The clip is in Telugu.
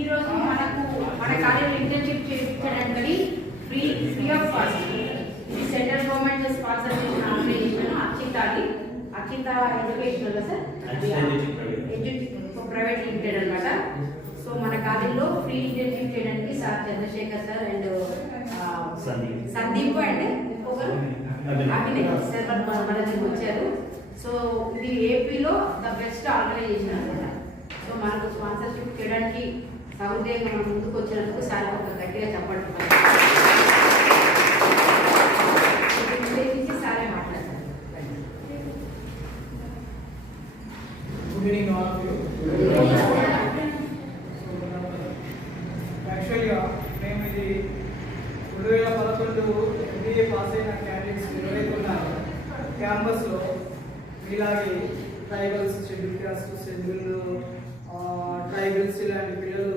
ఈరోజు మన కాలేజీలో ఇంటర్న్షిప్ చేయించడానికి ఫ్రీ ఆఫ్ కాస్ట్. ఇది సెంట్రల్ గవర్నమెంట్ స్పాన్సర్ చేసిన organization Akshitha educational sir, private limited అనమాట. సో మన కాలేజీలో ఫ్రీ ఇంటర్న్షిప్ చేయడానికి sir Chandrashekar sir and Sandeep and ఇంకొకరు అభినయ్ సార్ మన దగ్గరికి వచ్చారు. సో ఇది ఏపీలో ద బెస్ట్ ఆర్గనైజేషన్ అనమాట. సో మనకు స్పాన్సర్షిప్ చేయడానికి సౌదీయంగా మనం ముందుకు వచ్చినందుకు సార్ ఒక గట్టిగా చెప్పండి. సారే మాట్లాడతారు. Good evening all of you. యాక్చువల్గా మేము ఇది 2011 MBA పాస్ అయిన క్యాండిడేట్స్ 20 ఉన్నారు క్యాంపస్లో. ఇలాగే tribals, schedule caste, schedule tribals ఇలాంటి పిల్లలు